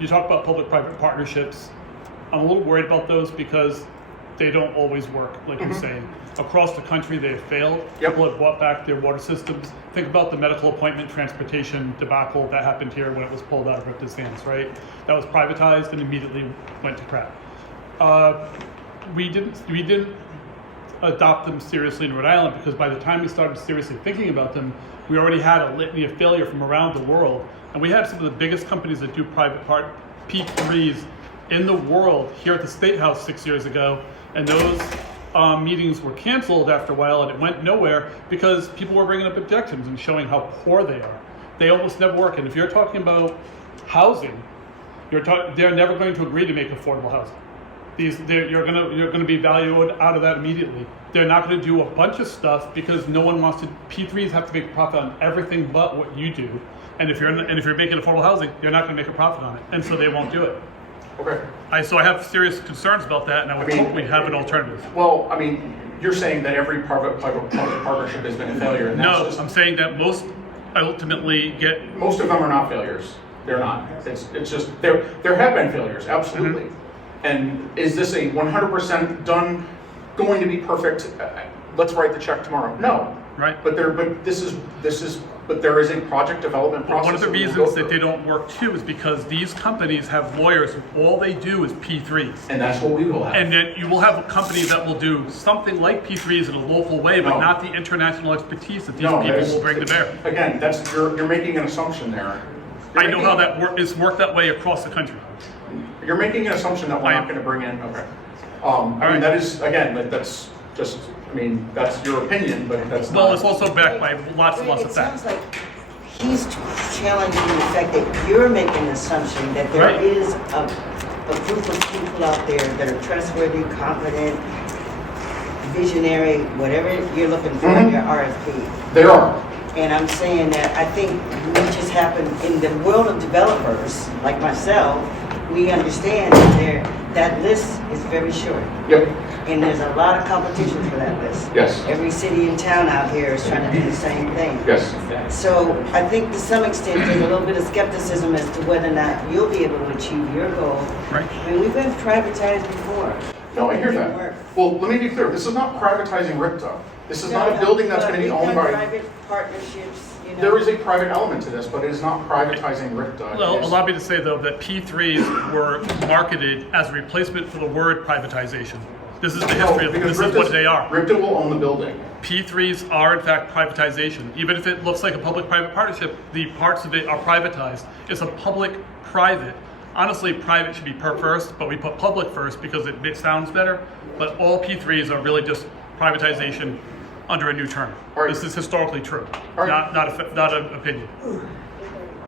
you talk about public-private partnerships. I'm a little worried about those because they don't always work, like you're saying. Across the country, they have failed. Yep. People have bought back their water systems. Think about the medical appointment transportation debacle that happened here when it was pulled out of RIPTA's hands, right? That was privatized and immediately went to crap. We didn't adopt them seriously in Rhode Island because by the time we started seriously thinking about them, we already had a litany of failure from around the world. And we have some of the biggest companies that do private P3s in the world here at the State House 6 years ago. And those meetings were canceled after a while and it went nowhere because people were bringing up objections and showing how poor they are. They almost never work. And if you're talking about housing, they're never going to agree to make affordable housing. You're going to be valued out of that immediately. They're not going to do a bunch of stuff because no one wants to. P3s have to make a profit on everything but what you do. And if you're making affordable housing, you're not going to make a profit on it, and so they won't do it. Okay. So I have serious concerns about that, and I would hope we have an alternative. Well, I mean, you're saying that every public partnership has been a failure. And no, I'm saying that most ultimately get. Most of them are not failures. They're not. It's just there have been failures, absolutely. Mm-hmm. And is this a 100% done, going to be perfect? Let's write the check tomorrow. No. Right. But there is a project development process. One of the reasons that they don't work too is because these companies have lawyers who all they do is P3s. And that's what we will have. And then you will have a company that will do something like P3s in a local way, but not the international expertise that these people will bring to bear. Again, you're making an assumption there. I know how that is worked that way across the country. You're making an assumption that we're not going to bring in. Okay. I mean, that is, again, that's just, I mean, that's your opinion, but that's not. Well, it's also backed by lots and lots of facts. It sounds like he's challenging the fact that you're making an assumption that there is a group of people out there that are trustworthy, competent, visionary, whatever you're looking for in your RFP. There are. And I'm saying that I think we just happen, in the world of developers, like myself, we understand that list is very short. Yep. And there's a lot of competition for that list. Yes. Every city and town out here is trying to do the same thing. Yes. So I think to some extent there's a little bit of skepticism as to whether or not you'll be able to achieve your goal. Right. I mean, we've been privatized before. No, I hear that. Well, let me be clear. This is not privatizing RIPTA. This is not a building that's going to be owned by. Private partnerships. You know. There is a private element to this, but it is not privatizing RIPTA. Well, allow me to say though that P3s were marketed as a replacement for the word privatization. This is the history of this is what they are. RIPTA will own the building. P3s are in fact privatization. Even if it looks like a public-private partnership, the parts of it are privatized. It's a public-private. Honestly, private should be first, but we put public first because it sounds better. But all P3s are really just privatization under a new term. This is historically true, not an opinion.